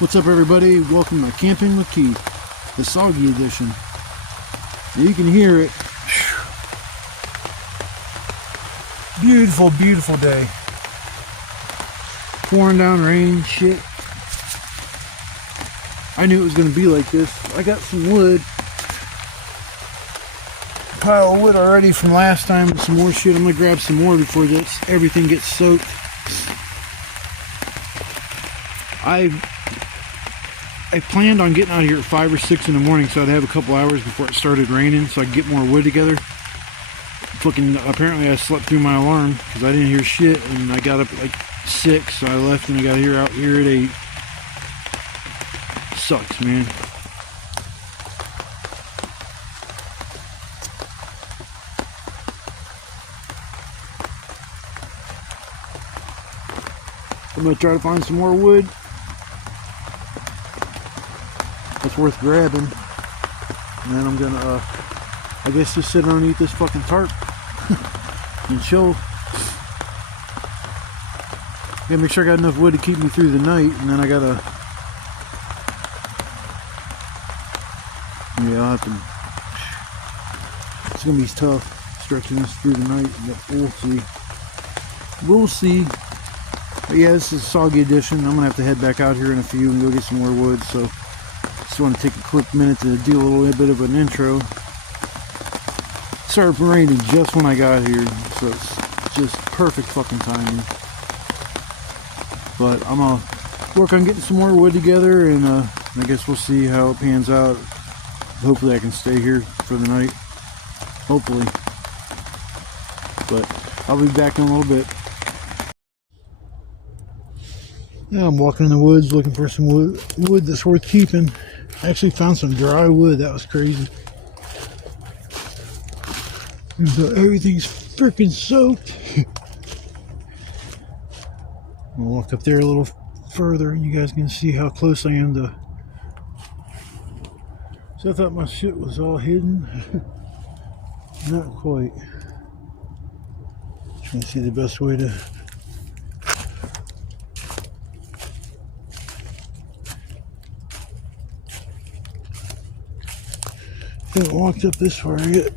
What's up, everybody? Welcome to Camping with Keith, the Soggy Edition. Now you can hear it. Beautiful, beautiful day. Pouring down rain, shit. I knew it was going to be like this. I got some wood. Pile of wood already from last time. Some more shit. I'm going to grab some more before everything gets soaked. I planned on getting out of here at 5 or 6 in the morning, so I'd have a couple hours before it started raining, so I could get more wood together. Apparently I slept through my alarm because I didn't hear shit, and I got up at like 6, so I left and I got out here at 8. Sucks, man. I'm gonna try to find some more wood that's worth grabbing, and then I'm gonna I guess just sit underneath this fucking tarp and chill. Gotta make sure I got enough wood to keep me through the night, and then I gotta, yeah, I'll have to, it's gonna be tough stretching this through the night, but we'll see. But yeah, this is a Soggy Edition. I'm gonna have to head back out here in a few and go get some more wood, so just want to take a quick minute to do a little bit of an intro. It started raining just when I got here, so it's just perfect fucking timing. But I'm gonna work on getting some more wood together, and I guess we'll see how it pans out. Hopefully I can stay here for the night. Hopefully. But I'll be back in a little bit. Now I'm walking in the woods looking for some wood that's worth keeping. I actually found some dry wood. That was crazy. So everything's freaking soaked. I'll walk up there a little further and you guys can see how close I am to. So I thought my shit was all hidden. Not quite. Trying to see the best way to. Haven't walked up this far yet.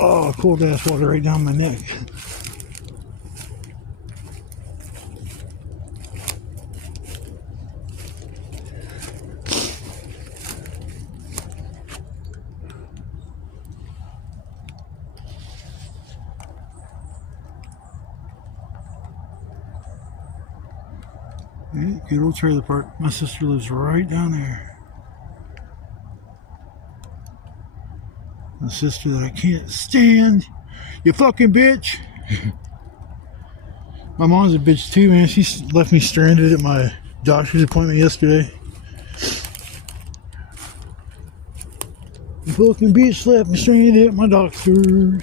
Oh, cold ass water right down my neck. Good old trailer park. My sister lives right down there. My sister that I can't stand. You fucking bitch. My mom's a bitch too, man. She left me stranded at my doctor's appointment yesterday. The fucking bitch left me stranded at my doctor's.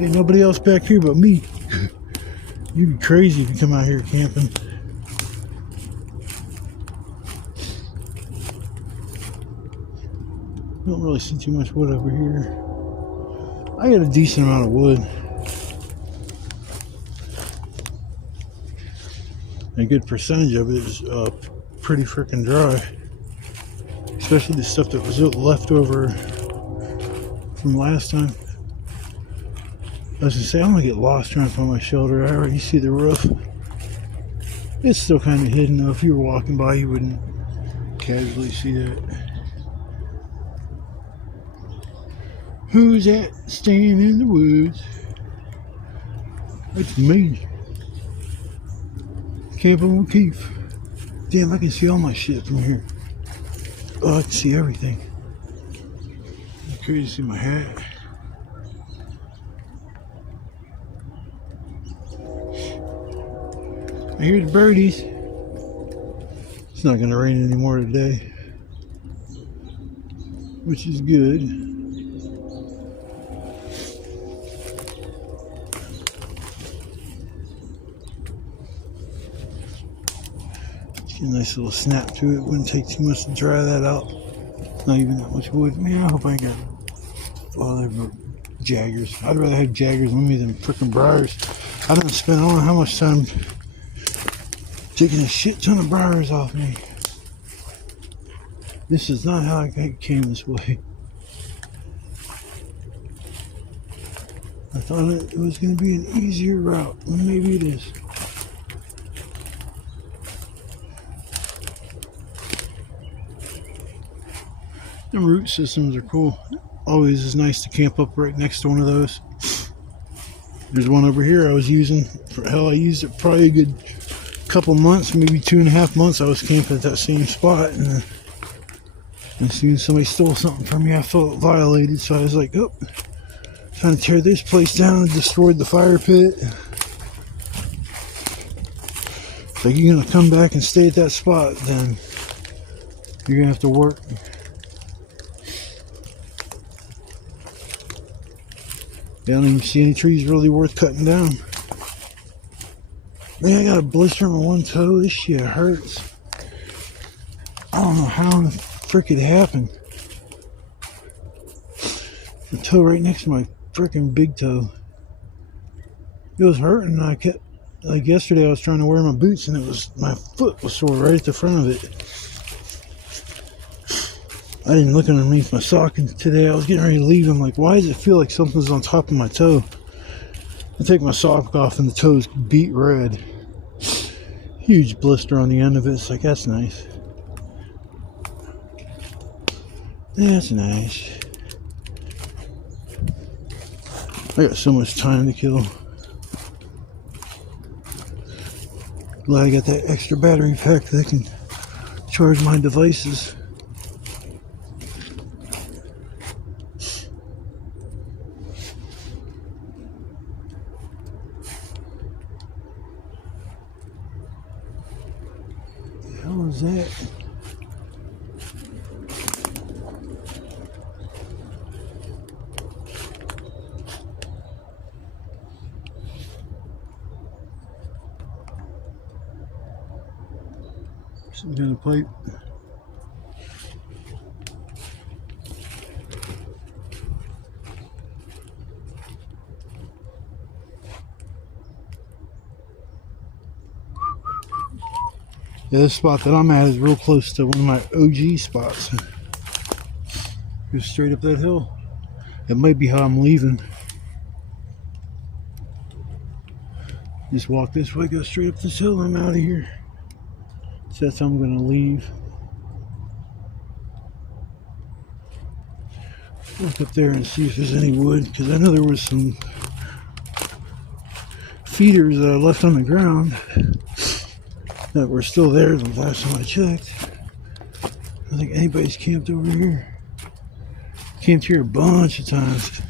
Ain't nobody else back here but me. You'd be crazy if you come out here camping. Don't really see too much wood over here. I got a decent amount of wood. A good percentage of it is pretty freaking dry. Especially the stuff that was left over from last time. I was gonna say, I'm gonna get lost trying to find my shelter. I already see the roof. It's still kind of hidden though. If you were walking by, you wouldn't casually see that. Who's that staying in the woods? It's me. Camping with Keith. Damn, I can see all my shit from here. Oh, I can see everything. It's crazy to see my hat. I hear the birdies. It's not going to rain anymore today, which is good. Get a nice little snap to it. Wouldn't take too much to dry that out. Not even that much wood. Man, I hope I ain't got other jaggers. I'd rather have jaggers on me than freaking briars. I done spent I don't know how much time taking a shit ton of briars off me. This is not how I came this way. I thought it was going to be an easier route. Well, maybe it is. The root systems are cool. Always is nice to camp up right next to one of those. There's one over here I was using. For hell, I used it probably a good couple months, maybe 2.5 months. I was camping at that same spot, and as soon as somebody stole something from me, I felt violated. So I was like, oh, trying to tear this place down and destroyed the fire pit. It's like, you're gonna come back and stay at that spot, then you're gonna have to work. I don't even see any trees really worth cutting down. Man, I got a blister on my one toe. This shit hurts. I don't know how the frick it happened. The toe right next to my freaking big toe. It was hurting. I kept, like yesterday, I was trying to wear my boots and it was, my foot was sore right at the front of it. I didn't look underneath my sock, and today I was getting ready to leave. I'm like, why does it feel like something's on top of my toe? I take my sock off and the toe's beet red. Huge blister on the end of it. It's like, that's nice. That's nice. I got so much time to kill. Glad I got that extra battery pack that can charge my devices. What is that? Some kind of pipe. Yeah, this spot that I'm at is real close to one of my OG spots. Go straight up that hill. It might be how I'm leaving. Just walk this way, go straight up this hill, I'm out of here. So that's how I'm gonna leave. Look up there and see if there's any wood, because I know there was some feeders that I left on the ground that were still there the last time I checked. I don't think anybody's camped over here. Camped here a bunch of times.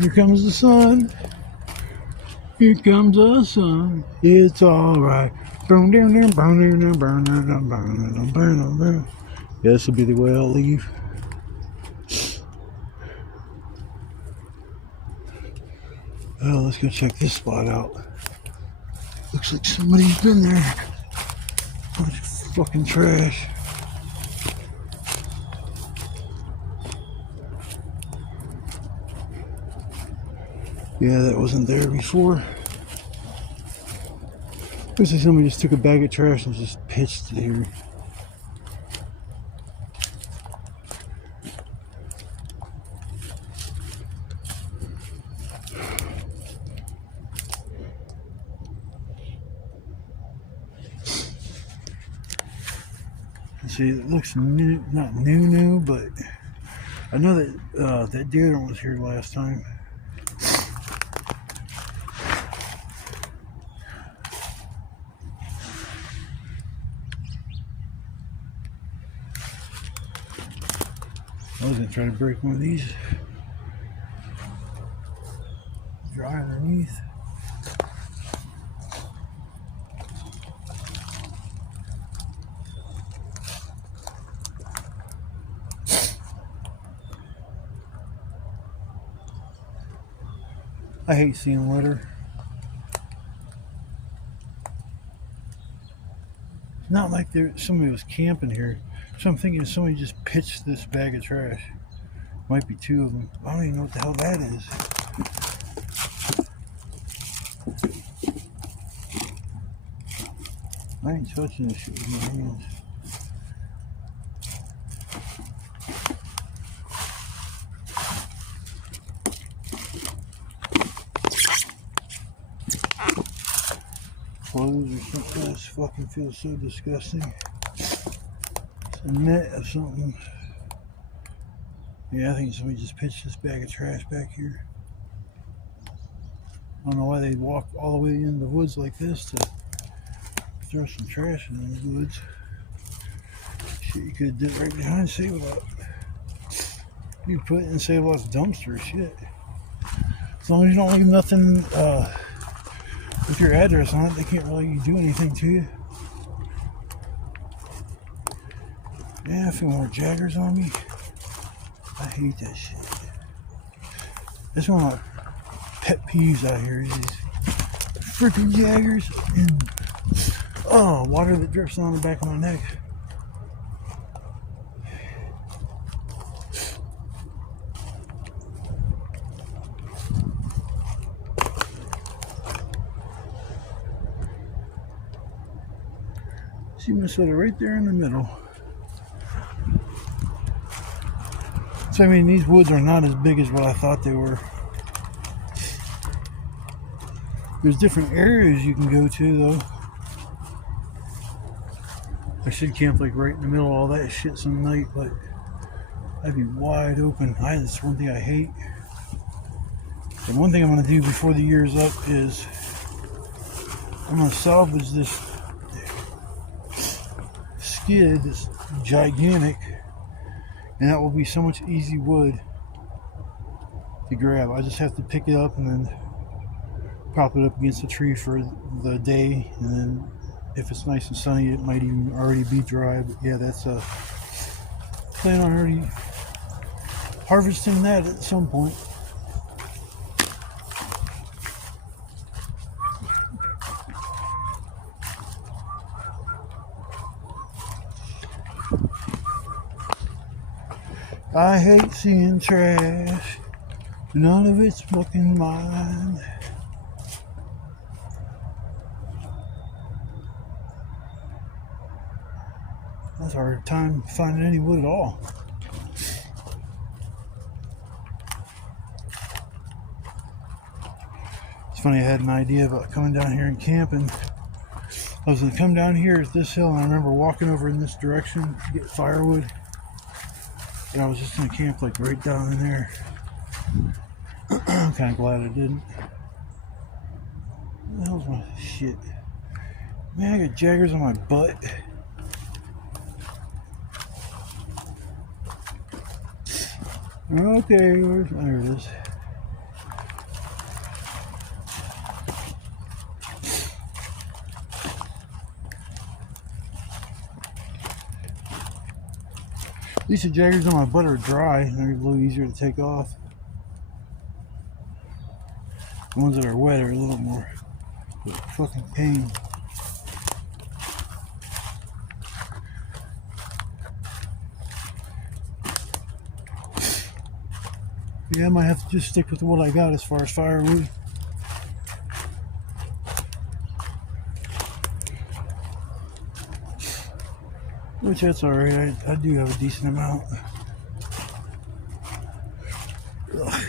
Here comes the sun. Here comes the sun. It's alright. Yeah, this will be the way I'll leave. Oh, let's go check this spot out. Looks like somebody's been there. Bunch of fucking trash. Yeah, that wasn't there before. Looks like somebody just took a bag of trash and just pitched it here. See, it looks new, not new, but I know that that deodorant was here last time. I was gonna try to break one of these. Dry underneath. I hate seeing litter. It's not like somebody was camping here. So I'm thinking somebody just pitched this bag of trash. Might be two of them. I don't even know what the hell that is. I ain't touching this shit with my hands. Clothes or something. This fucking feels so disgusting. It's a net of something. Yeah, I think somebody just pitched this bag of trash back here. I don't know why they'd walk all the way into the woods like this to throw some trash in these woods. Shit, you could have did it right behind Save-A-Lot. You put it in Save-A-Lot's dumpster, shit. As long as you don't leave nothing with your address on it, they can't really do anything to you. Yeah, I feel more Jaggers on me. I hate that shit. That's one of my pet peeves out here is these freaking Jaggers and water that drips on the back of my neck. See Minnesota right there in the middle. So I mean, these woods are not as big as what I thought they were. There's different areas you can go to though. I should camp like right in the middle of all that shit some night, but I'd be wide open. That's one thing I hate. And one thing I'm gonna do before the year's up is I'm gonna salvage this skid that's gigantic, and that will be so much easy wood to grab. I just have to pick it up and then prop it up against the tree for the day, and then if it's nice and sunny it might even already be dry. But yeah, that's a plan on already harvesting that at some point. I hate seeing trash. None of it's fucking mine. That's a hard time finding any wood at all. It's funny, I had an idea about coming down here and camping. I was gonna come down here at this hill, and I remember walking over in this direction to get firewood. And I was just gonna camp like right down in there. I'm kind of glad I didn't. What the hell's my shit? Man, I got Jaggers on my butt. Okay, there it is. At least the Jaggers on my butt are dry and they're a little easier to take off. The ones that are wet are a little more fucking pain. Yeah, I might have to just stick with what I got as far as firewood. Which that's alright, I do have a decent amount. Ugh.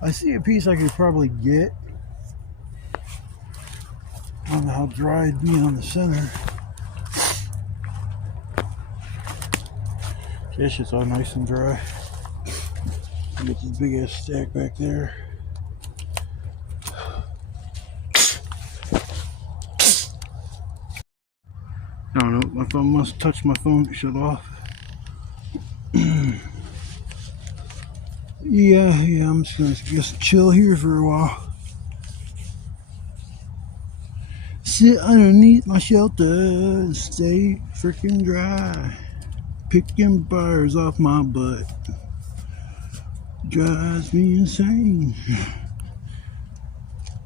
I see a piece I could probably get. I don't know how dry it'd be on the center. That shit's all nice and dry. I get this big ass stack back there. I don't know, my phone must touch my phone to shut off. Yeah, I'm just gonna chill here for a while. Sit underneath my shelter and stay freaking dry. Picking bars off my butt drives me insane.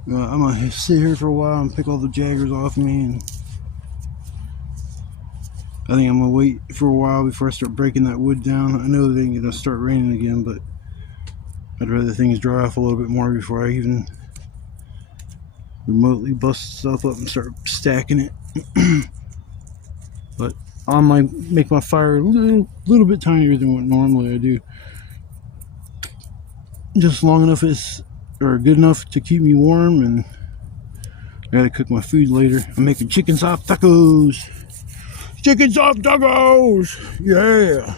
I'm gonna sit here for a while and pick all the jaggers off me, and I think I'm gonna wait for a while before I start breaking that wood down. I know it ain't gonna start raining again, but I'd rather things dry off a little bit more before I even remotely bust stuff up and start stacking it. But I might make my fire a little bit tinier than what normally I do. Just long enough or good enough to keep me warm, and I gotta cook my food later. I'm making chicken soft tacos. Chicken soft tacos! Yeah!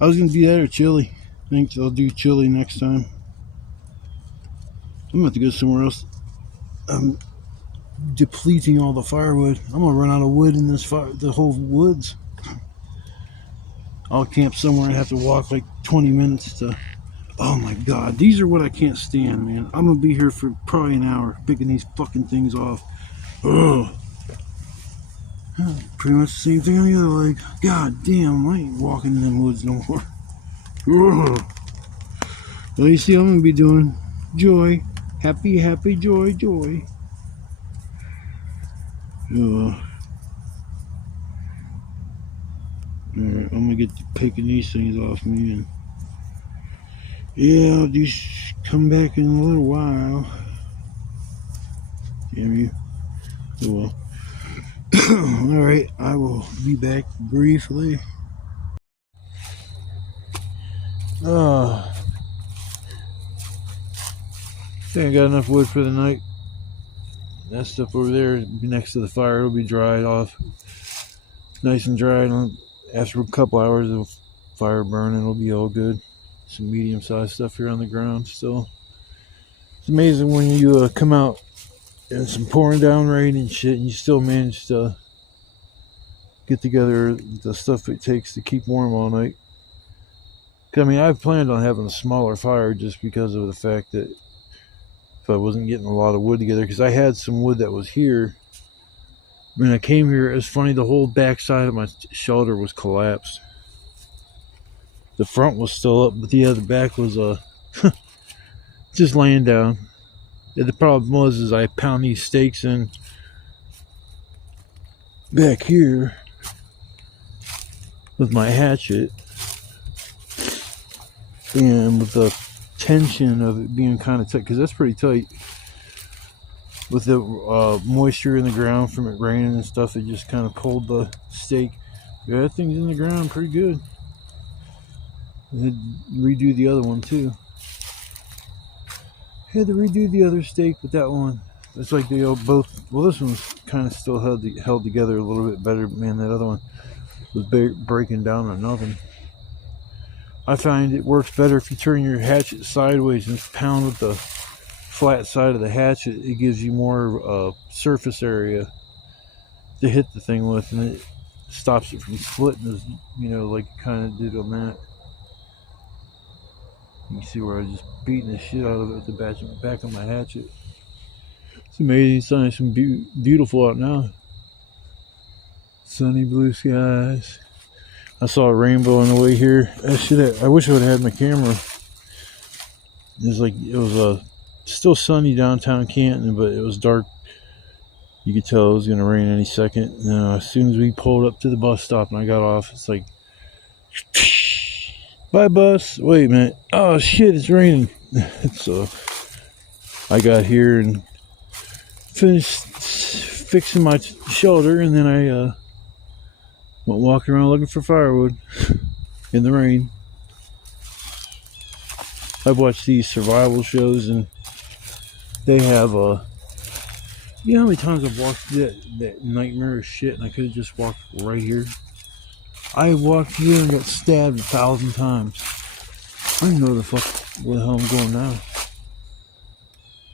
I was gonna do that or chili. I think I'll do chili next time. I'm gonna have to go somewhere else. I'm depleting all the firewood. I'm gonna run out of wood in this the whole woods. I'll camp somewhere and have to walk like 20 minutes to. Oh my god, these are what I can't stand, man. I'm gonna be here for probably an hour picking these fucking things off. Ugh. Pretty much the same thing on the other leg. God damn, I ain't walking in them woods no more. Ugh. Well, you see, I'm gonna be doing joy, happy, happy, joy, joy. Alright, I'm gonna get to picking these things off me, and yeah, I'll just come back in a little while. Damn you. Oh well. Alright, I will be back briefly. I think I got enough wood for the night. That stuff over there next to the fire will be dried off. Nice and dry. And after a couple hours of fire burning, it'll be all good. Some medium-sized stuff here on the ground still. It's amazing when you come out and some pouring down rain and shit, and you still manage to get together the stuff it takes to keep warm all night. I mean, I've planned on having a smaller fire just because of the fact that if I wasn't getting a lot of wood together, because I had some wood that was here. When I came here, it was funny, the whole back side of my shelter was collapsed. The front was still up, but the back was just laying down. And the problem was I pound these stakes in back here with my hatchet, and with the tension of it being kind of tight, because that's pretty tight, with the moisture in the ground from it raining and stuff, it just kind of pulled the stake. Yeah, that thing's in the ground pretty good. I had to redo the other one too. Had to redo the other stake, but that one, it's like they all both. Well, this one's kind of still held together a little bit better. Man, that other one was breaking down or nothing. I find it works better if you turn your hatchet sideways and pound with the flat side of the hatchet. It gives you more surface area to hit the thing with, and it stops it from splitting, as you know, like it kind of did on that. You can see where I was just beating the shit out of it with the back of my hatchet. It's amazing. It's nice and beautiful out now. Sunny blue skies. I saw a rainbow on the way here. I wish I would have had my camera. It was still sunny downtown Canton, but it was dark. You could tell it was going to rain any second. As soon as we pulled up to the bus stop and I got off, it's like, bye bus. Wait a minute. Oh shit, it's raining. So I got here and finished fixing my shelter, and then I went walking around looking for firewood in the rain. I've watched these survival shows, and they have you know how many times I've walked through that nightmare shit, and I could have just walked right here. I walked here and got stabbed 1,000 times. I don't know where the hell I'm going now.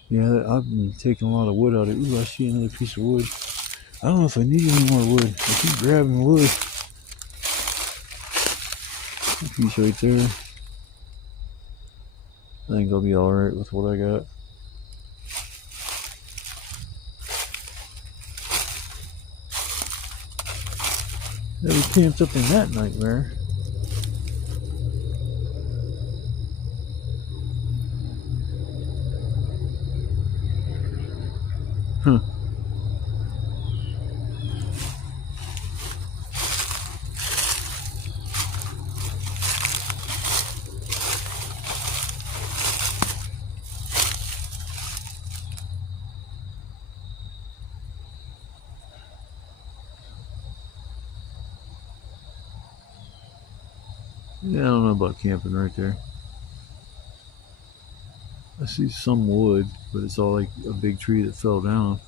Yeah, I've been taking a lot of wood out of it. Ooh, I see another piece of wood. I don't know if I need any more wood. I keep grabbing wood. A piece right there. I think I'll be alright with what I got. Yeah, we camped up in that nightmare. Huh. Yeah, I don't know about camping right there. I see some wood, but it's all like a big tree that fell down.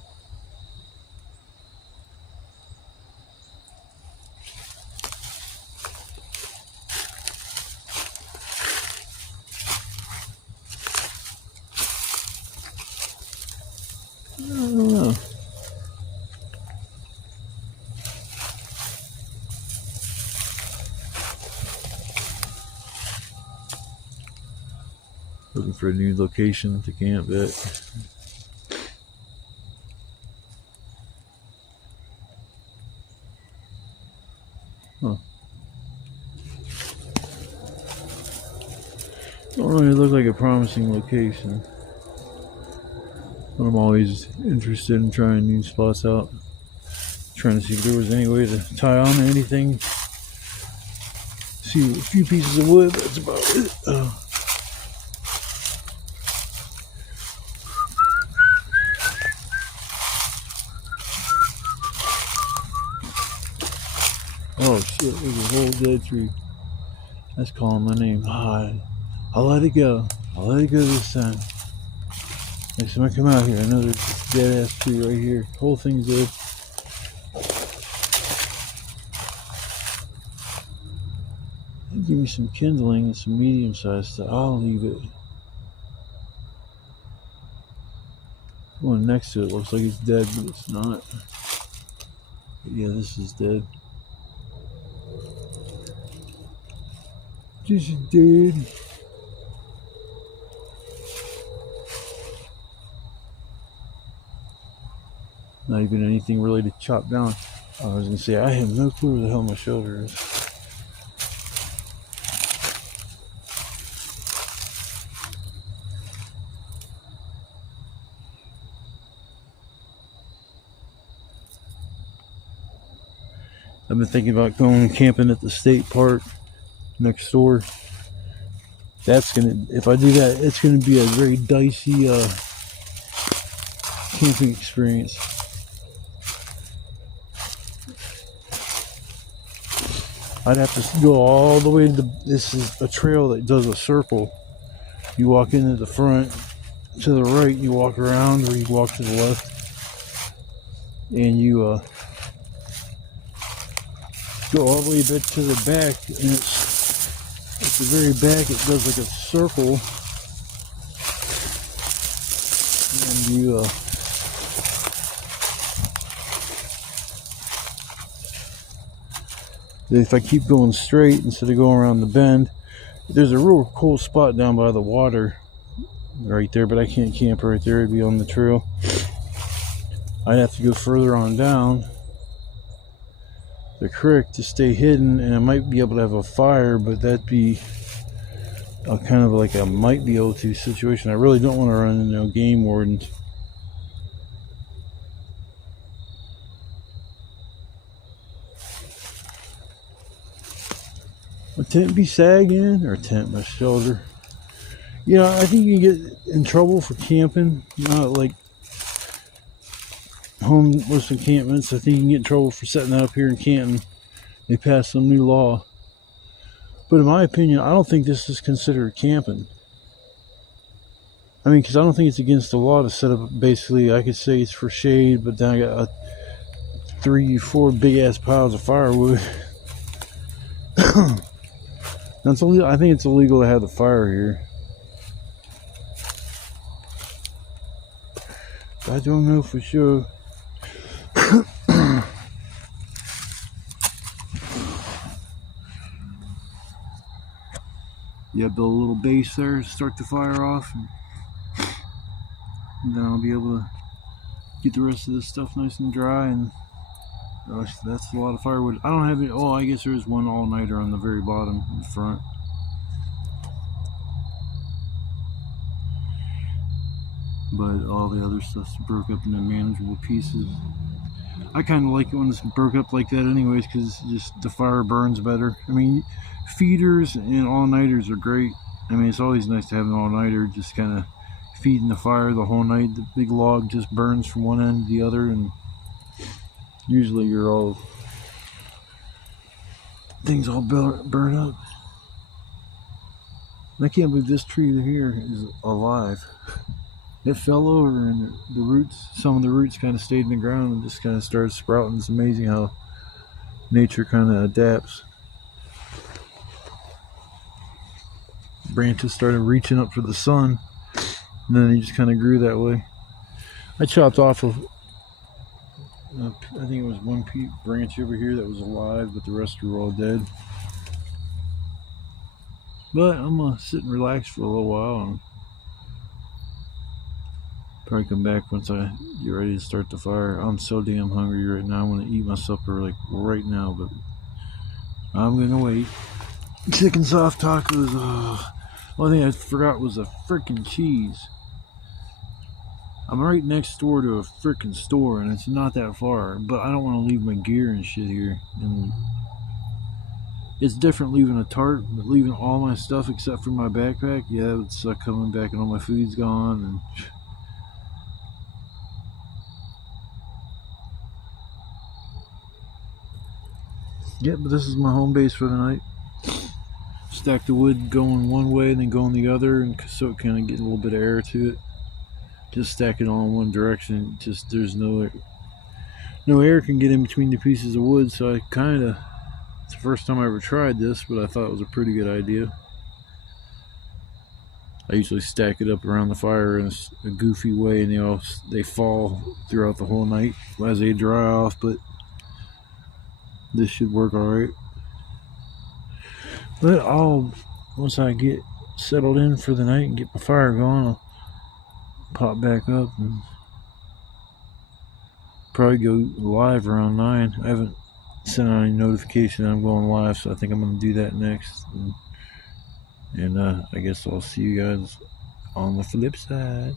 I don't know. Looking for a new location to camp at. Huh. Don't really look like a promising location. But I'm always interested in trying new spots out. Trying to see if there was any way to tie on to anything. See a few pieces of wood, but that's about it. Oh shit, there's a whole dead tree. That's calling my name. I'll let it go. I'll let it go this time. Next time I come out here, I know there's a dead ass tree right here. Whole thing's dead. Give me some kindling and some medium sized stuff. I'll leave it. The one next to it looks like it's dead, but it's not. But yeah, this is dead. Just dead. Not even anything really to chop down. I was gonna say, I have no clue where the hell my shoulder is. I've been thinking about going camping at the state park next door. That's gonna, if I do that, it's gonna be a very dicey camping experience. I'd have to go all the way to this is a trail that does a circle. You walk into the front, to the right, you walk around, or you walk to the left, and you go all the way back to the back, and it's at the very back. It does like a circle, and you if I keep going straight instead of going around the bend, there's a real cool spot down by the water right there, but I can't camp right there. It'd be on the trail. I'd have to go further on down the creek to stay hidden, and I might be able to have a fire, but that'd be a kind of like a might be able to situation. I really don't want to run into no game wardens. My tent be sagging, or tent, my shoulder. You know, I think you can get in trouble for camping, not like homeless encampments. I think you can get in trouble for setting that up here in Canton. They passed some new law. But in my opinion, I don't think this is considered camping. I mean, because I don't think it's against the law to set up, basically, I could say it's for shade, but then I got 3-4 big ass piles of firewood. That's only, I think it's illegal to have the fire here. I don't know for sure. Yeah, build a little base there, start the fire off, and then I'll be able to get the rest of this stuff nice and dry and Gosh, that's a lot of firewood. I don't have it. Oh, I guess there is one all-nighter on the very bottom in front. But all the other stuff's broke up into manageable pieces. I kind of like it when it's broke up like that anyways, because just the fire burns better. I mean, feeders and all-nighters are great. I mean, it's always nice to have an all-nighter, just kind of feeding the fire the whole night. The big log just burns from one end to the other, and usually things all burn up. And I can't believe this tree here is alive. It fell over and the roots, some of the roots kind of stayed in the ground and just kind of started sprouting. It's amazing how nature kind of adapts. Branches started reaching up for the sun, and then they just kind of grew that way. I chopped off I think it was one branch over here that was alive, but the rest were all dead. But I'm gonna sit and relax for a little while and probably come back once I get ready to start the fire. I'm so damn hungry right now. I want to eat my supper like right now, but I'm gonna wait. Chicken soft tacos. One thing I forgot was a freaking cheese. I'm right next door to a freaking store, and it's not that far, but I don't want to leave my gear and shit here. And it's different leaving a tarp, but leaving all my stuff except for my backpack, yeah, it would suck coming back and all my food's gone. And yeah, but this is my home base for the night. Stack the wood going one way and then going the other, and so it kind of get a little bit of air to it. Just stack it all in one direction. Just there's no air can get in between the pieces of wood. So I kind of, it's the first time I ever tried this, but I thought it was a pretty good idea. I usually stack it up around the fire in a goofy way, and they fall throughout the whole night as they dry off. But this should work all right. But once I get settled in for the night and get my fire going, I'll pop back up and probably go live around 9. I haven't sent out any notification that I'm going live, so I think I'm going to do that next. And I guess I'll see you guys on the flip side.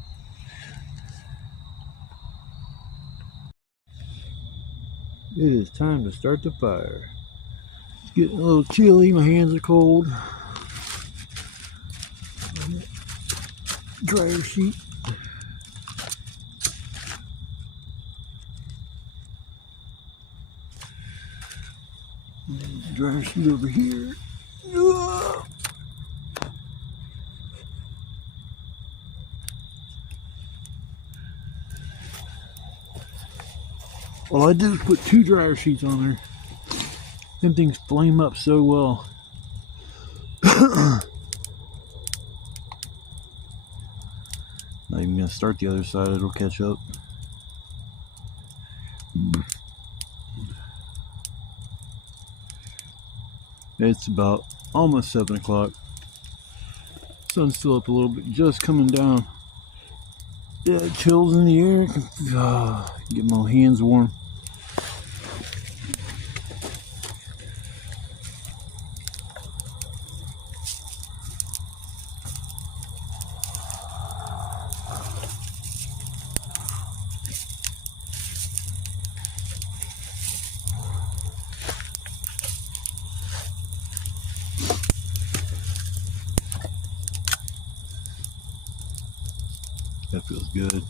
It is time to start the fire. It's getting a little chilly, my hands are cold. Dryer sheet. Dryer sheet over here. All I did is put 2 dryer sheets on there. Them things flame up so well. Not even gonna start the other side, it'll catch up. It's about almost 7 o'clock. Sun's still up a little bit, just coming down. Yeah, chills in the air. Get my hands warm. That feels good.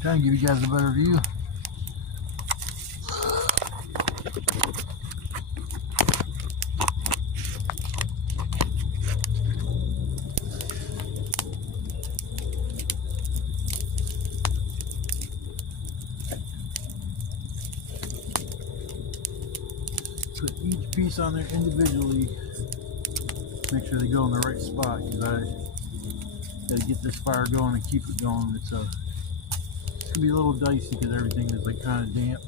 Trying to give you guys a better view. Put each piece on there individually. Make sure they go in the right spot, because I gotta get this fire going and keep it going. It's gonna be a little dicey because everything is like kind of damp.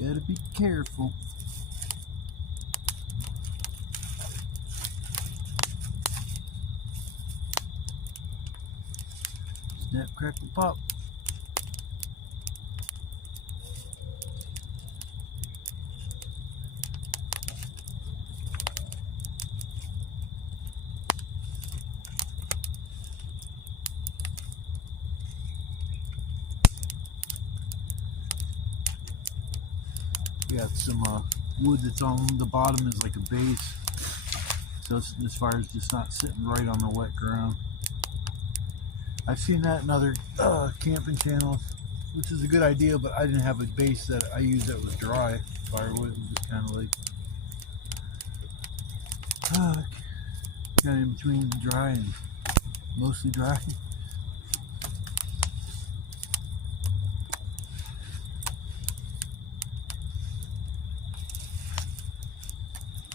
Gotta be careful. Snap, crackle, pop. We got some wood that's on the bottom is like a base, so this fire is just not sitting right on the wet ground. I've seen that in other camping channels, which is a good idea, but I didn't have a base that I used that was dry firewood. And just kind of like kind of in between dry and mostly dry.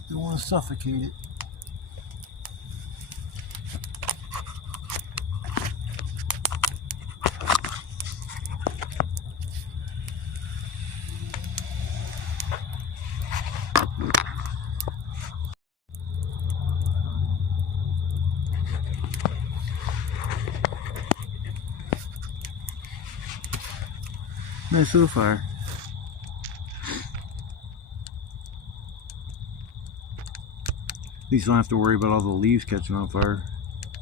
Don't want to suffocate it. Nice little fire. At least I don't have to worry about all the leaves catching on fire.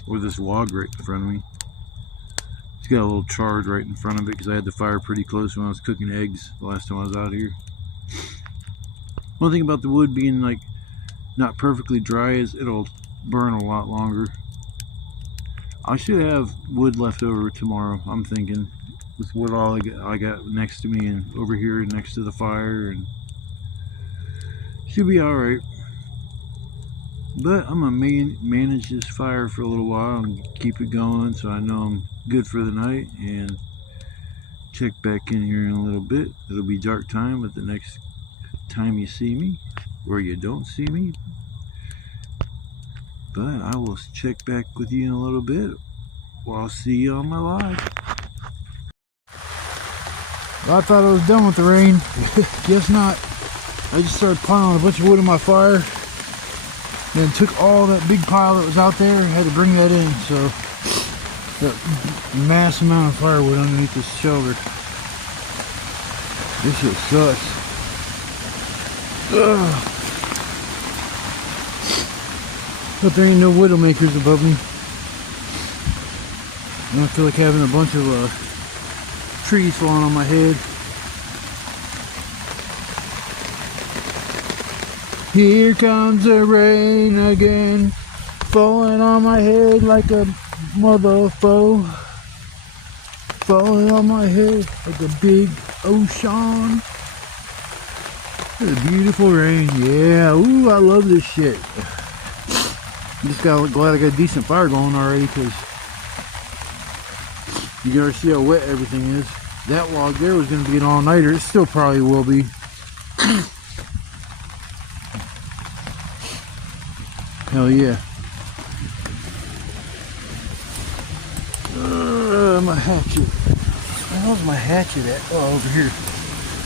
Or this log right in front of me. It's got a little charge right in front of it because I had the fire pretty close when I was cooking eggs the last time I was out here. One thing about the wood being like not perfectly dry is it'll burn a lot longer. I should have wood left over tomorrow, I'm thinking, with what all I got next to me and over here next to the fire, and should be alright. But I'm gonna manage this fire for a little while and keep it going so I know I'm good for the night, and check back in here in a little bit. It'll be dark time at the next time you see me, or you don't see me. But I will check back with you in a little bit. Well, I'll see you on my live. Well, I thought I was done with the rain. Guess not. I just started piling a bunch of wood in my fire. Then took all that big pile that was out there and had to bring that in. So, that mass amount of firewood underneath this shelter. This shit sucks. Ugh. But there ain't no widowmakers above me. I don't feel like having a bunch of trees falling on my head. Here comes the rain again, falling on my head like a mother foe. Falling on my head like a big ocean. It's a beautiful rain, yeah. Ooh, I love this shit. I'm just glad I got a decent fire going already, because you can already see how wet everything is. That log there was going to be an all-nighter. It still probably will be. Hell yeah. My hatchet. Where the hell's my hatchet at? Oh, over here.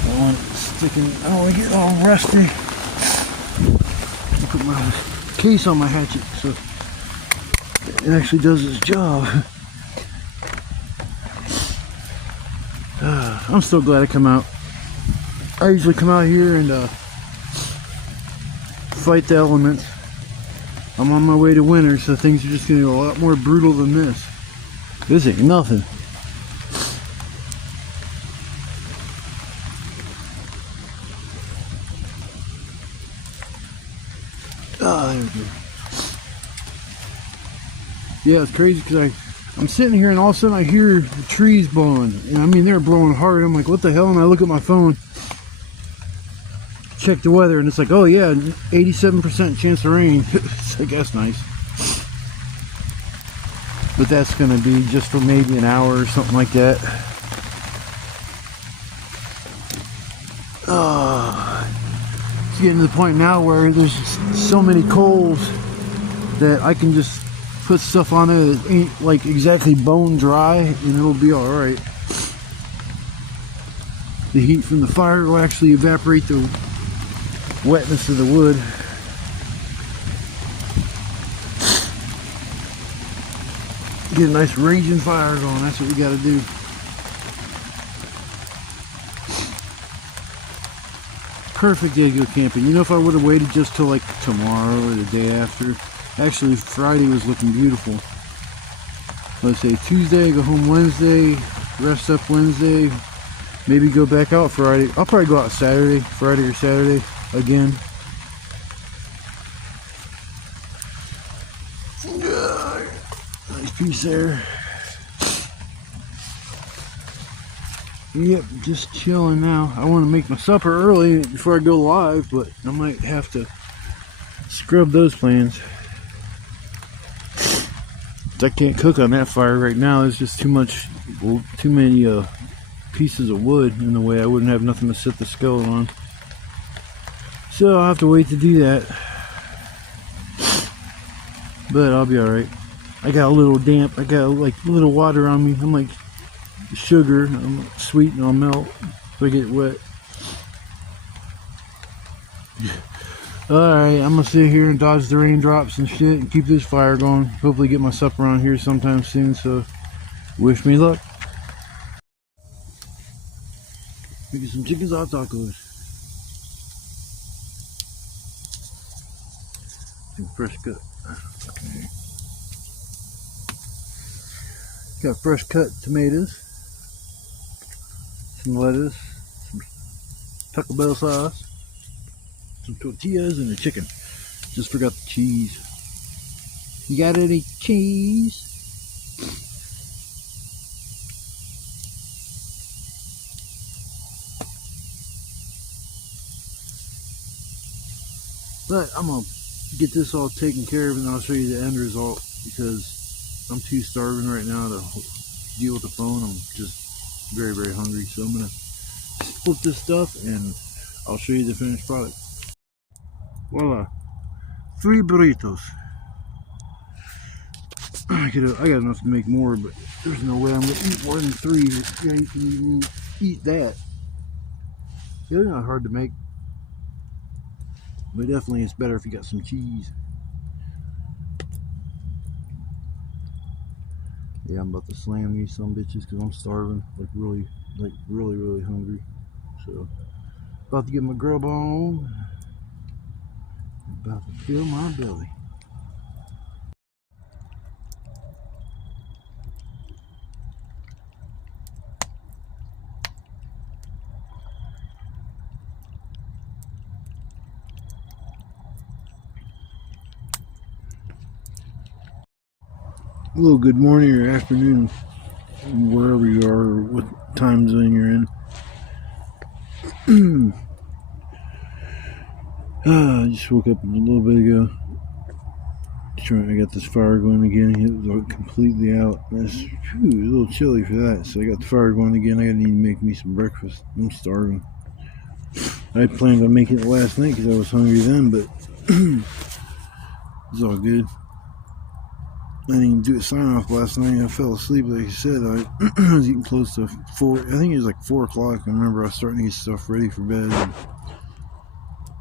That one sticking. I don't want to get all rusty. Put my case on my hatchet so it actually does its job. I'm still glad I come out. I usually come out here and fight the elements. I'm on my way to winter, so things are just gonna be a lot more brutal than this. This ain't nothing. Ah, there we go. Yeah, it's crazy because I'm sitting here and all of a sudden I hear the trees blowing. And I mean, they're blowing hard. I'm like, what the hell? And I look at my phone, check the weather, and it's like, oh yeah, 87% chance of rain. It's like, that's nice. But that's going to be just for maybe an hour or something like that. It's getting to the point now where there's so many coals that I can just put stuff on it that ain't like exactly bone dry and it'll be alright. The heat from the fire will actually evaporate the wetness of the wood. Get a nice raging fire going, that's what we gotta do. Perfect day to go camping. You know, if I would have waited just till like tomorrow or the day after, actually Friday was looking beautiful. Let's say Tuesday, go home Wednesday, rest up Wednesday, maybe go back out Friday. I'll probably go out Saturday, Friday or Saturday again. Nice piece there. Yep, just chilling now. I want to make my supper early before I go live, but I might have to scrub those plans. I can't cook on that fire right now. There's just too many pieces of wood in the way. I wouldn't have nothing to set the skillet on. So I'll have to wait to do that. But I'll be alright. I got a little damp. I got like a little water on me. I'm like sugar. I'm sweet and I'll melt if I get wet. Alright, I'm gonna sit here and dodge the raindrops and shit and keep this fire going. Hopefully get my supper on here sometime soon, so wish me luck. Making some chicken hot tacos. Some fresh cut. Okay. Got fresh cut tomatoes, some lettuce, some Taco Bell sauce, some tortillas, and a chicken. Just forgot the cheese. You got any cheese? But I'm gonna get this all taken care of and I'll show you the end result because I'm too starving right now to deal with the phone. I'm just very, very hungry. So I'm gonna flip this stuff and I'll show you the finished product. Voila. 3 burritos. I got enough to make more, but there's no way I'm gonna eat more than 3. Yeah, you can even eat that. They're not hard to make. But definitely it's better if you got some cheese. Yeah, I'm about to slam these some bitches because I'm starving, like really hungry. So, about to get my grub on. About to fill my belly. Hello, good morning or afternoon, wherever you are or what time zone you're in. I just woke up a little bit ago. I got this fire going again. It was completely out. It's a little chilly for that, so I got the fire going again. I gotta need to make me some breakfast. I'm starving. I had planned on making it last night because I was hungry then, but it's all good. I didn't even do a sign off last night. I fell asleep, like I said. I was eating close to 4. I think it was like 4 o'clock. I remember I was starting to get stuff ready for bed.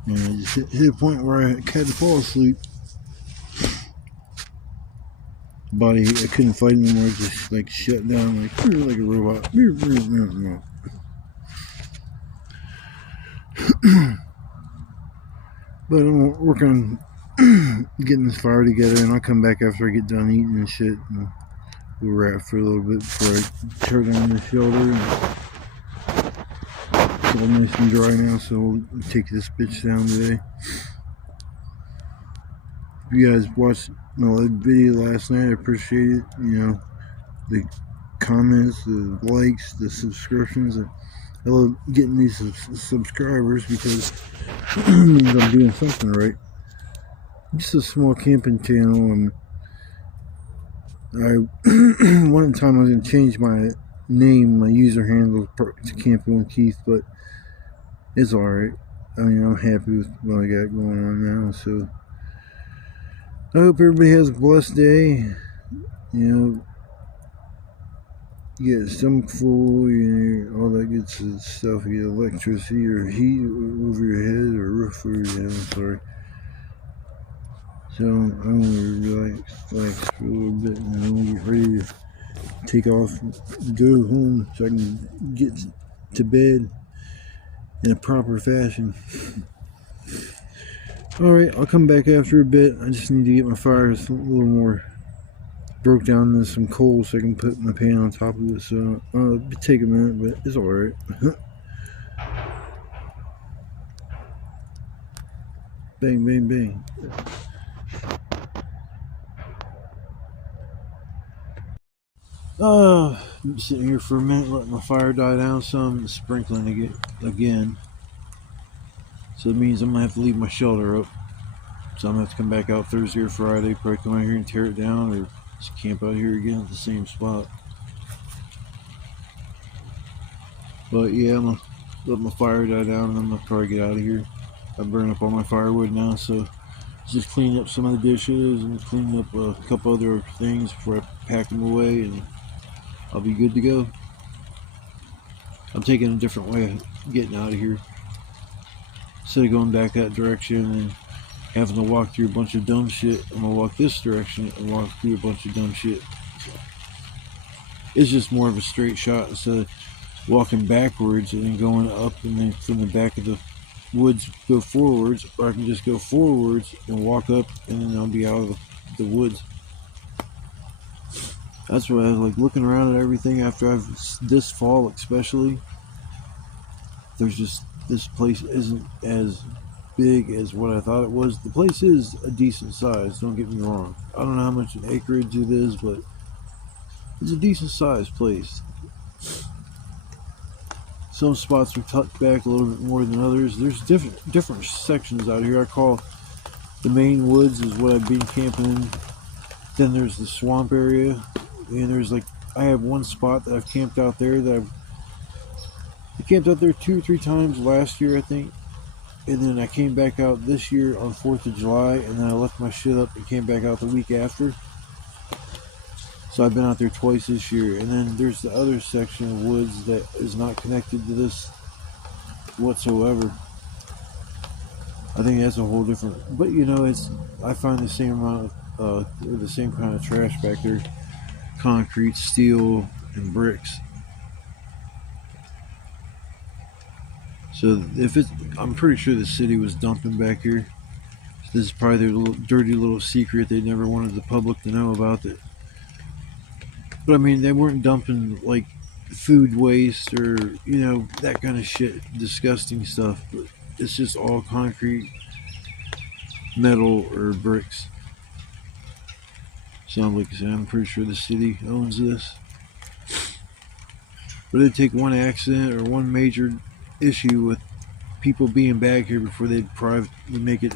And I just hit a point where I had to fall asleep. Body, I couldn't fight anymore. It just like shut down like a robot. But I'm working on getting this fire together, and I'll come back after I get done eating and shit. And we'll wrap for a little bit before I turn on the shelter. It's all nice and dry now, so we'll take this bitch down today. If you guys watched my video last night, I appreciate it. You know, the comments, the likes, the subscriptions. I love getting these subscribers because it means I'm doing something right. Just a small camping channel, and one time I was going to change my name, my user handle to Camping with Keith, but it's alright. I mean, I'm happy with what I got going on now, so I hope everybody has a blessed day. You know, you get stomach full, you know, all that good stuff. You get electricity or heat over your head or roof over your head. I'm sorry. So I'm gonna relax for a little bit, and I'm gonna get ready to take off, go home, so I can get to bed in a proper fashion. All right, I'll come back after a bit. I just need to get my fires a little more broke down into some coal so I can put my pan on top of it. So it'll take a minute, but it's all right. Bang, bang, bang. I'm sitting here for a minute, letting my fire die down some, sprinkling again. So it means I'm gonna have to leave my shelter up. So I'm gonna have to come back out Thursday or Friday, probably come out here and tear it down, or just camp out here again at the same spot. But yeah, I'm gonna let my fire die down, and I'm gonna probably get out of here. I burned up all my firewood now, so just cleaning up some of the dishes and cleaning up a couple other things before I pack them away, and I'll be good to go. I'm taking a different way of getting out of here. Instead of going back that direction and having to walk through a bunch of dumb shit, I'm gonna walk this direction and walk through a bunch of dumb shit. So it's just more of a straight shot instead of walking backwards and then going up, and then from the back of the woods go forwards, or I can just go forwards and walk up, and then I'll be out of the woods. That's why I was like looking around at everything after this fall especially. There's just, this place isn't as big as what I thought it was. The place is a decent size, don't get me wrong. I don't know how much an acreage it is, but it's a decent sized place. Some spots are tucked back a little bit more than others. There's different sections out here. I call the main woods is what I've been camping in. Then there's the swamp area, and there's like, I have one spot that I've camped out there that I camped out there 2 or 3 times last year, I think. And then I came back out this year on 4th of July, and then I left my shit up and came back out the week after. So I've been out there twice this year. And then there's the other section of woods that is not connected to this whatsoever. I think that's a whole different, but you know, I find the same amount of the same kind of trash back there: concrete, steel, and bricks. So I'm pretty sure the city was dumping back here. This is probably their little dirty little secret they never wanted the public to know about. That, but I mean, they weren't dumping like food waste or, you know, that kind of shit, disgusting stuff. But it's just all concrete, metal, or bricks. So like I said, I'm pretty sure the city owns this. But it'd take one accident or one major issue with people being back here before they'd make it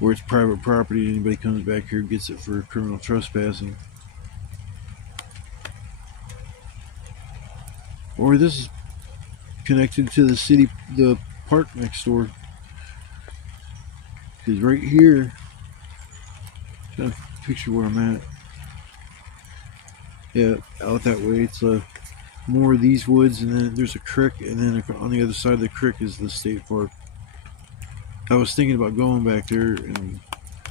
where it's private property and anybody comes back here and gets it for criminal trespassing. Or this is connected to the city, the park next door. Because right here, trying to picture where I'm at. Yeah, out that way, it's more of these woods, and then there's a creek, and then on the other side of the creek is the state park. I was thinking about going back there and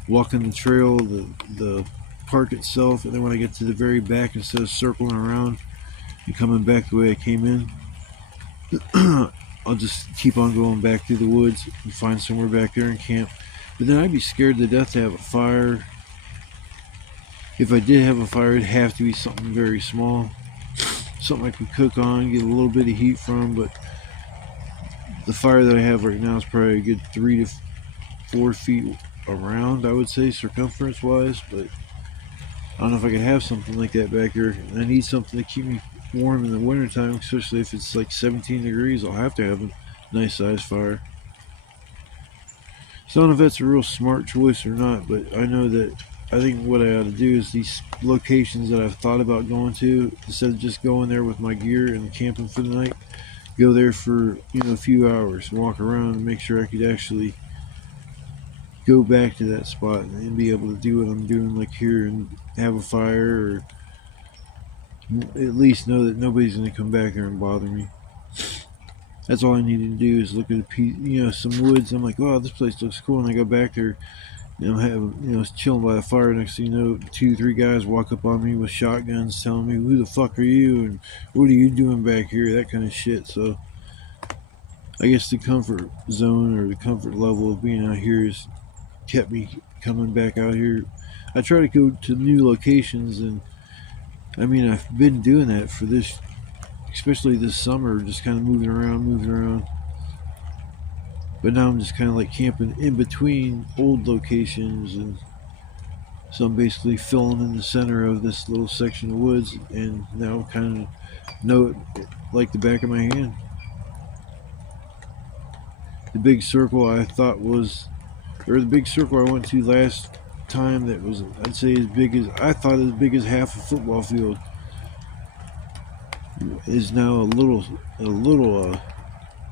walking the trail, the park itself, and then when I get to the very back, instead of circling around and coming back the way I came in, I'll just keep on going back through the woods and find somewhere back there and camp. But then I'd be scared to death to have a fire. If I did have a fire, it'd have to be something very small. Something I could cook on, get a little bit of heat from, but the fire that I have right now is probably a good 3 to 4 feet around, I would say, circumference wise, but I don't know if I could have something like that back here. I need something to keep me warm in the wintertime, especially if it's like 17 degrees. I'll have to have a nice size fire. So I don't know if that's a real smart choice or not, but I know that I think what I ought to do is these locations that I've thought about going to, instead of just going there with my gear and camping for the night, go there for a few hours, walk around and make sure I could actually go back to that spot and be able to do what I'm doing, like here, and have a fire, or at least know that nobody's going to come back there and bother me. That's all I need to do is look at a piece, some woods. I'm like, wow, this place looks cool, and I go back there. I'm having, chilling by the fire. Next thing you know, 2-3 guys walk up on me with shotguns, telling me, "Who the fuck are you? And what are you doing back here?" That kind of shit. So, I guess the comfort zone or the comfort level of being out here has kept me coming back out here. I try to go to new locations, and I mean, I've been doing that for this, especially this summer, just kind of moving around. But now I'm just kind of like camping in between old locations, and so I'm basically filling in the center of this little section of woods, and now kind of know it like the back of my hand. The big circle I thought was, or the big circle I went to last time that was, I'd say as big as, I thought as big as half a football field, is now a little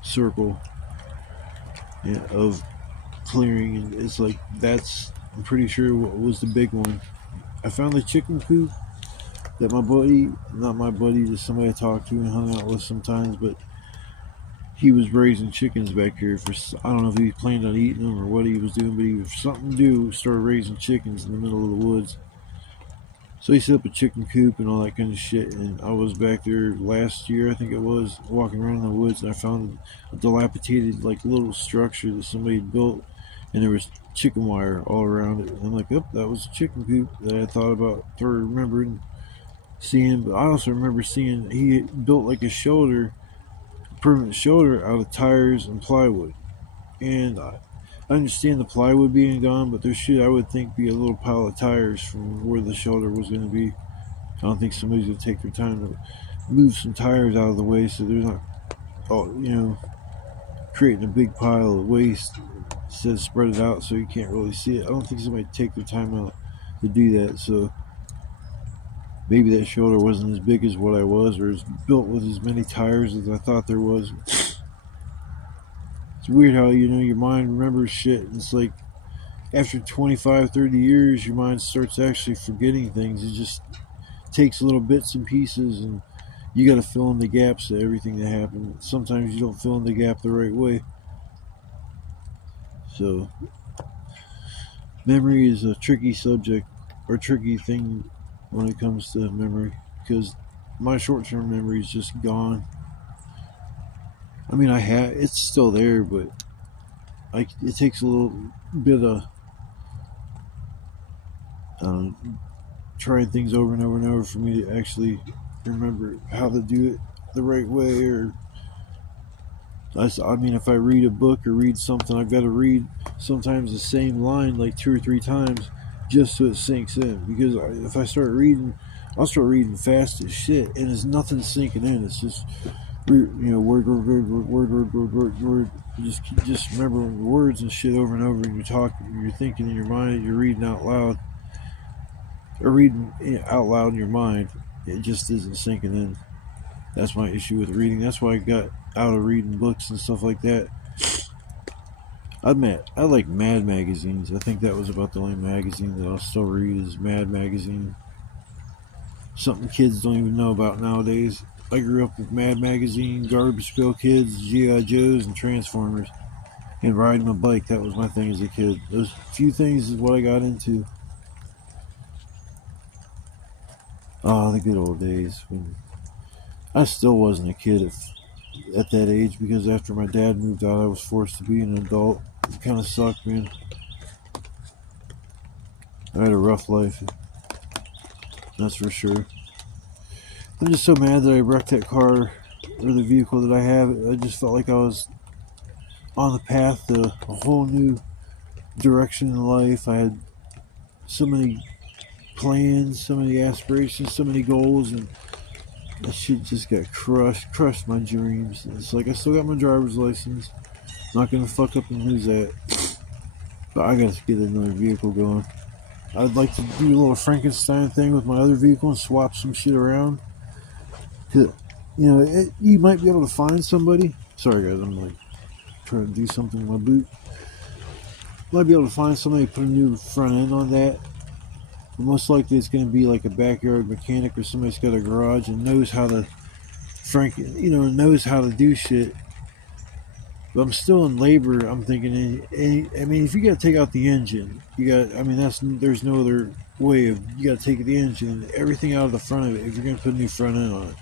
circle of clearing, and it's like, that's, I'm pretty sure what was the big one. I found the chicken coop that my buddy, not my buddy, just somebody I talked to and hung out with sometimes, but he was raising chickens back here for, I don't know if he planned on eating them or what he was doing, but he was something to do, started raising chickens in the middle of the woods. So he set up a chicken coop and all that kind of shit, and I was back there last year, I think it was, walking around in the woods, and I found a dilapidated, like, little structure that somebody had built, and there was chicken wire all around it. And I'm like, yep, that was a chicken coop that I thought about, or remembered seeing. But I also remember seeing he built like a permanent shelter out of tires and plywood. And I understand the plywood being gone, but there should, I would think, be a little pile of tires from where the shelter was going to be. I don't think somebody's going to take their time to move some tires out of the way so they're not, creating a big pile of waste. Instead, spread it out so you can't really see it. I don't think somebody would take their time out to do that. So maybe that shelter wasn't as big as what I was, or as built with as many tires as I thought there was. It's weird how, your mind remembers shit. It's like after 25, 30 years, your mind starts actually forgetting things. It just takes little bits and pieces, and you got to fill in the gaps to everything that happened. Sometimes you don't fill in the gap the right way. So, memory is a tricky subject, or tricky thing when it comes to memory, because my short-term memory is just gone. I mean, it's still there, but it takes a little bit of trying things over and over and over for me to actually remember how to do it the right way. Or I mean, if I read a book or read something, I've got to read sometimes the same line like 2 or 3 times just so it sinks in. Because if I start reading, I'll start reading fast as shit, and there's nothing sinking in. It's just, word. Just remembering the words and shit over and over, and you're thinking in your mind, and you're reading out loud, or reading out loud in your mind. It just isn't sinking in. That's my issue with reading. That's why I got out of reading books and stuff like that. I like Mad magazines. I think that was about the only magazine that I'll still read is Mad magazine. Something kids don't even know about nowadays. I grew up with Mad magazine, Garbage Pail Kids, G.I. Joes, and Transformers. And riding a bike, that was my thing as a kid. Those few things is what I got into. Oh, the good old days. When I still wasn't a kid at that age, because after my dad moved out, I was forced to be an adult. It kind of sucked, man. I had a rough life, that's for sure. I'm just so mad that I wrecked that car or the vehicle that I have. I just felt like I was on the path to a whole new direction in life. I had so many plans, so many aspirations, so many goals, and that shit just got crushed my dreams. It's like I still got my driver's license. Not gonna fuck up and lose that. But I gotta get another vehicle going. I'd like to do a little Frankenstein thing with my other vehicle and swap some shit around. You know, you might be able to find somebody. Sorry guys, I'm like trying to do something with my boot. Might be able to find somebody to put a new front end on that. But most likely it's going to be like a backyard mechanic or somebody's got a garage and knows how to knows how to do shit. But I'm still in labor. I'm thinking, I mean, if you got to take out the engine, there's no other way of, you got to take the engine, everything out of the front of it if you're going to put a new front end on it.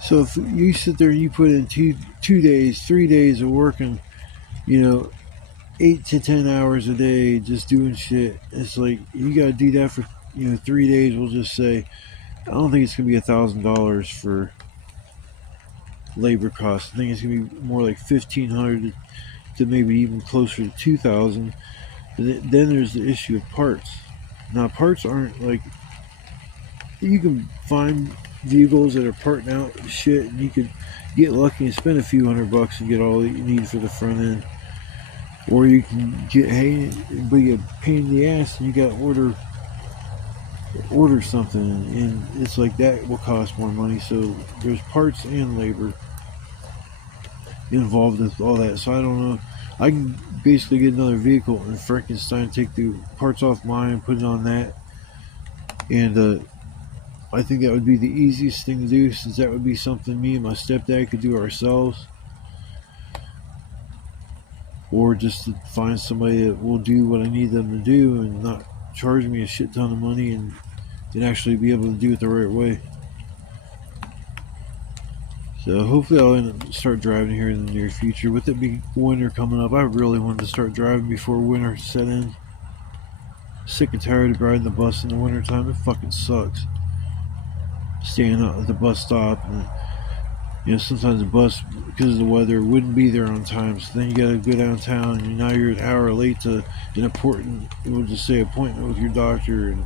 So if you sit there and you put in 2 days, 3 days of working, 8 to 10 hours a day just doing shit, it's like you got to do that for 3 days. We'll just say, I don't think it's gonna be $1,000 for labor costs. I think it's gonna be more like $1,500 to maybe even closer to $2,000. Then there's the issue of parts. Now parts aren't like, you can find vehicles that are parting out shit, and you could get lucky and spend a few $100 and get all that you need for the front end. Or you can be a pain in the ass and you got to order something, and it's like that will cost more money. So there's parts and labor involved with all that. So I don't know. I can basically get another vehicle and Frankenstein, take the parts off mine and put it on that. And I think that would be the easiest thing to do, since that would be something me and my stepdad could do ourselves. Or just to find somebody that will do what I need them to do and not charge me a shit ton of money, and actually be able to do it the right way. So hopefully I'll start driving here in the near future. With it being winter coming up, I really wanted to start driving before winter set in. Sick and tired of riding the bus in the wintertime. It fucking sucks. Staying out at the bus stop, and sometimes the bus, because of the weather, wouldn't be there on time. So then you gotta go downtown, and now you're an hour late to an important, we'll just say, appointment with your doctor, and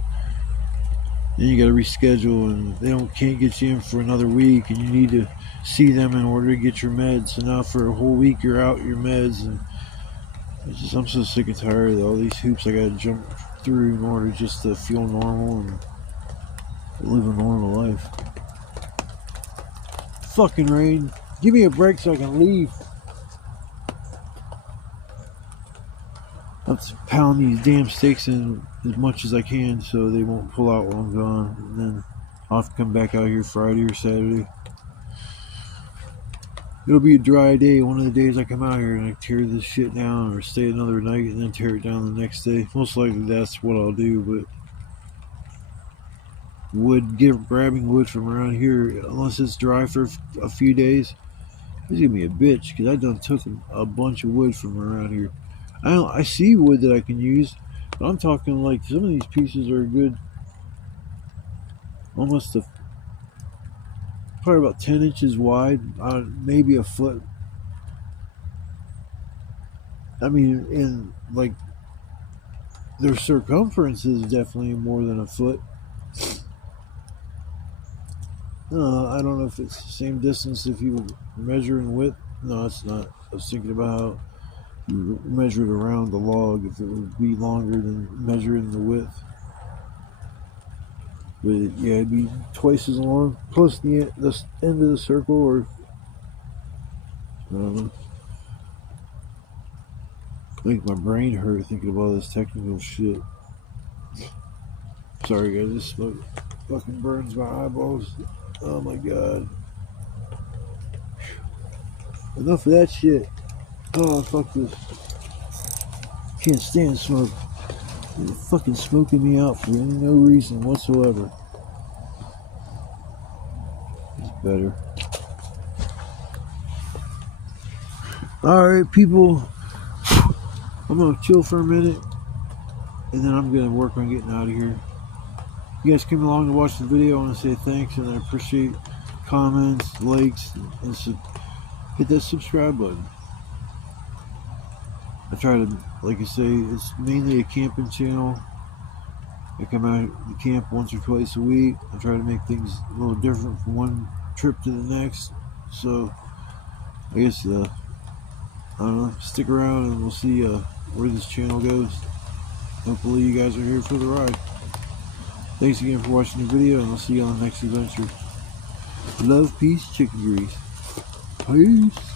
then you gotta reschedule, and they can't get you in for another week, and you need to see them in order to get your meds. So now for a whole week you're out your meds, and I'm so sick and tired of all these hoops I gotta jump through in order just to feel normal and live a normal life. Fucking rain. Give me a break so I can leave. I have to pound these damn steaks in as much as I can so they won't pull out while I'm gone. And then I'll have to come back out here Friday or Saturday. It'll be a dry day. One of the days I come out here and I tear this shit down, or stay another night and then tear it down the next day. Most likely that's what I'll do, but grabbing wood from around here, unless it's dry for a few days, it's gonna be a bitch, because I done took a bunch of wood from around here. I see wood that I can use, but I'm talking like some of these pieces are good, almost probably about 10 inches wide, maybe a foot. I mean, and like their circumference is definitely more than a foot. I don't know if it's the same distance if you measure in width. No, it's not. I was thinking about how you measure it around the log, if it would be longer than measuring the width. But yeah, it'd be twice as long, plus the end of the circle, or I don't know. Make my brain hurt thinking about all this technical shit. Sorry guys, this smoke fucking burns my eyeballs. Oh my god. Enough of that shit. Oh, fuck this. Can't stand smoke. They're fucking smoking me out for no reason whatsoever. It's better. Alright, people. I'm gonna chill for a minute. and then I'm going to work on getting out of here. You guys came along to watch the video. I want to say thanks, and I appreciate comments, likes, and hit that subscribe button. I try to, like I say, it's mainly a camping channel. I come out to camp once or twice a week. I try to make things a little different from one trip to the next. So I guess I don't know, stick around and we'll see where this channel goes. Hopefully you guys are here for the ride. Thanks again for watching the video, and I'll see you on the next adventure. Love, peace, chicken grease. Peace.